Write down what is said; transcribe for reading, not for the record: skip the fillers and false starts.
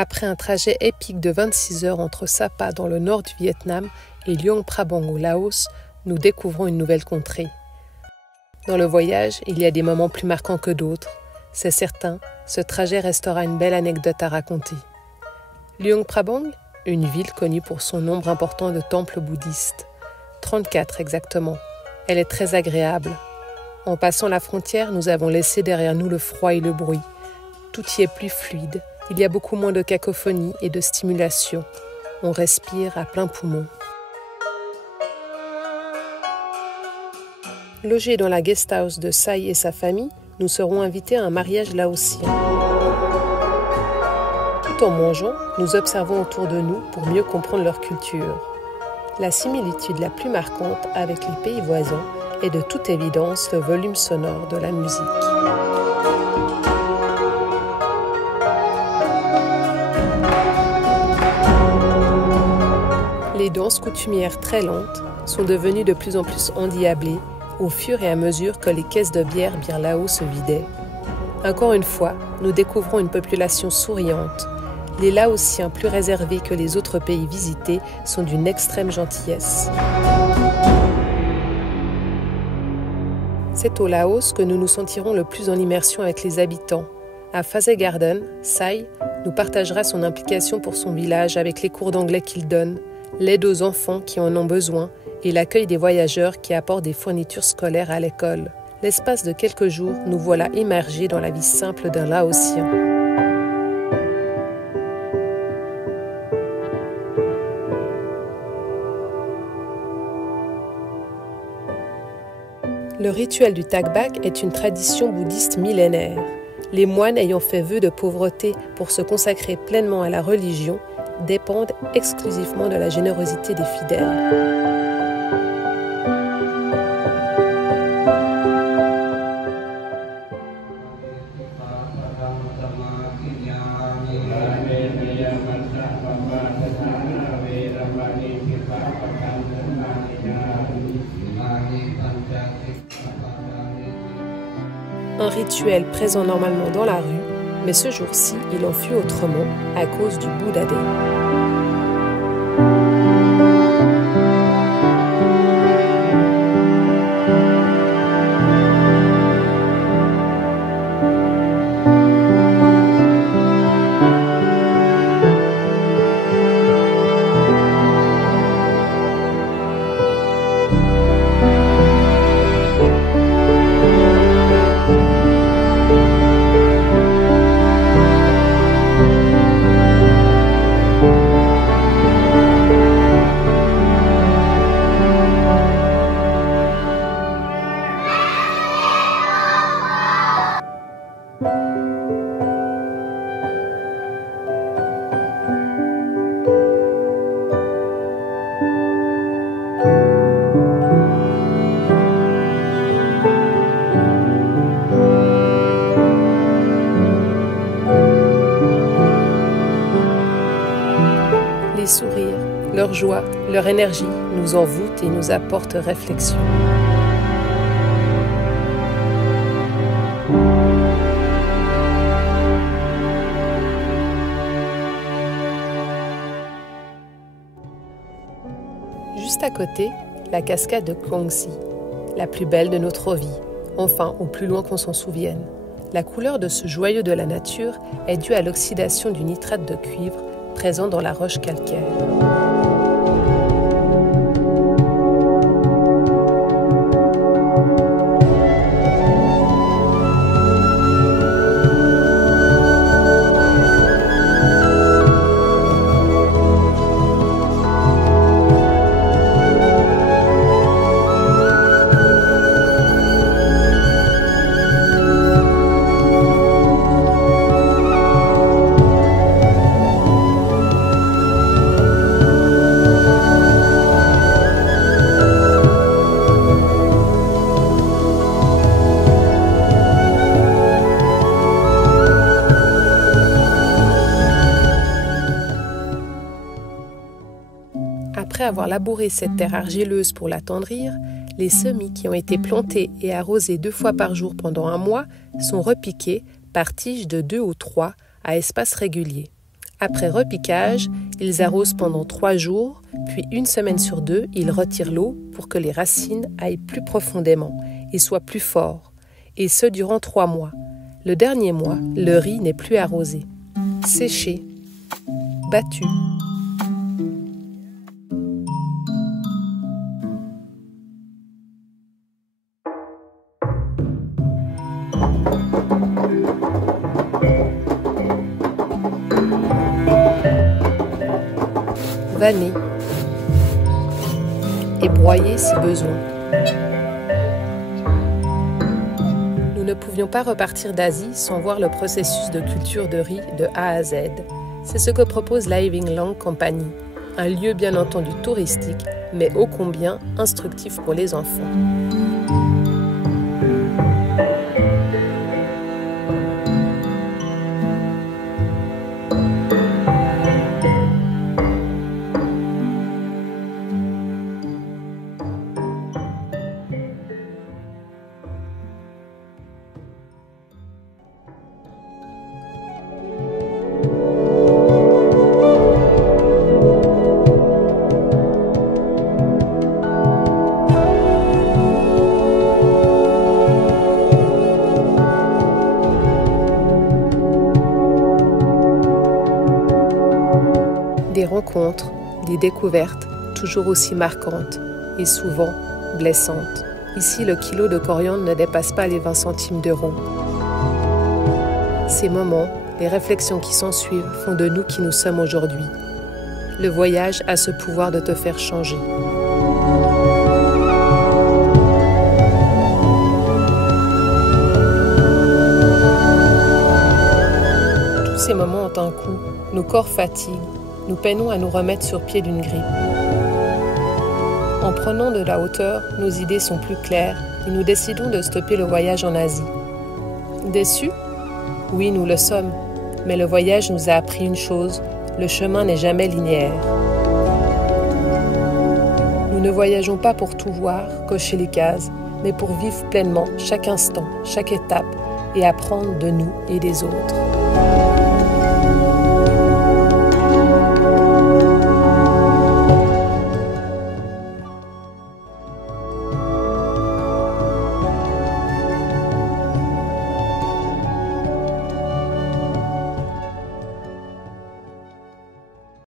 Après un trajet épique de 26 heures entre Sapa dans le nord du Vietnam et Luang Prabang au Laos, nous découvrons une nouvelle contrée. Dans le voyage, il y a des moments plus marquants que d'autres. C'est certain, ce trajet restera une belle anecdote à raconter. Luang Prabang, une ville connue pour son nombre important de temples bouddhistes. 34 exactement. Elle est très agréable. En passant la frontière, nous avons laissé derrière nous le froid et le bruit. Tout y est plus fluide. Il y a beaucoup moins de cacophonie et de stimulation. On respire à plein poumon. Logés dans la guest house de Sai et sa famille, nous serons invités à un mariage laotien. Tout en mangeant, nous observons autour de nous pour mieux comprendre leur culture. La similitude la plus marquante avec les pays voisins est de toute évidence le volume sonore de la musique. Les danses coutumières très lentes sont devenues de plus en plus endiablées au fur et à mesure que les caisses de bière Birlao se vidaient. Encore une fois, nous découvrons une population souriante. Les Laotiens, plus réservés que les autres pays visités, sont d'une extrême gentillesse. C'est au Laos que nous nous sentirons le plus en immersion avec les habitants. À Phase Garden, Sai nous partagera son implication pour son village avec les cours d'anglais qu'il donne, l'aide aux enfants qui en ont besoin et l'accueil des voyageurs qui apportent des fournitures scolaires à l'école. L'espace de quelques jours, nous voilà immergés dans la vie simple d'un Laotien. Le rituel du tagbak est une tradition bouddhiste millénaire. Les moines ayant fait vœu de pauvreté pour se consacrer pleinement à la religion dépendent exclusivement de la générosité des fidèles. Un rituel présent normalement dans la rue, mais ce jour-ci, il en fut autrement à cause du Buddha Day. Les sourires, leur joie, leur énergie nous envoûtent et nous apportent réflexion. Juste à côté, la cascade de Kongsi, la plus belle de notre vie, enfin au plus loin qu'on s'en souvienne. La couleur de ce joyau de la nature est due à l'oxydation du nitrate de cuivre présent dans la roche calcaire. Après avoir labouré cette terre argileuse pour l'attendrir, les semis qui ont été plantés et arrosés 2 fois par jour pendant 1 mois sont repiqués par tiges de 2 ou 3 à espaces réguliers. Après repiquage, ils arrosent pendant 3 jours, puis 1 semaine sur 2, ils retirent l'eau pour que les racines aillent plus profondément et soient plus forts, et ce durant 3 mois. Le dernier mois, le riz n'est plus arrosé. Séché, battu. Vanné et broyé si besoin. Nous ne pouvions pas repartir d'Asie sans voir le processus de culture de riz de A à Z. C'est ce que propose Living Lang Company, un lieu bien entendu touristique, mais ô combien instructif pour les enfants. Des rencontres, des découvertes, toujours aussi marquantes et souvent blessantes. Ici, le kilo de coriandre ne dépasse pas les 20 centimes d'euros. Ces moments, les réflexions qui s'ensuivent font de nous qui nous sommes aujourd'hui. Le voyage a ce pouvoir de te faire changer. Tous ces moments ont un coût, nos corps fatiguent. Nous peinons à nous remettre sur pied d'une grippe. En prenant de la hauteur, nos idées sont plus claires et nous décidons de stopper le voyage en Asie. Déçus ? Oui, nous le sommes. Mais le voyage nous a appris une chose, le chemin n'est jamais linéaire. Nous ne voyageons pas pour tout voir, cocher les cases, mais pour vivre pleinement chaque instant, chaque étape et apprendre de nous et des autres.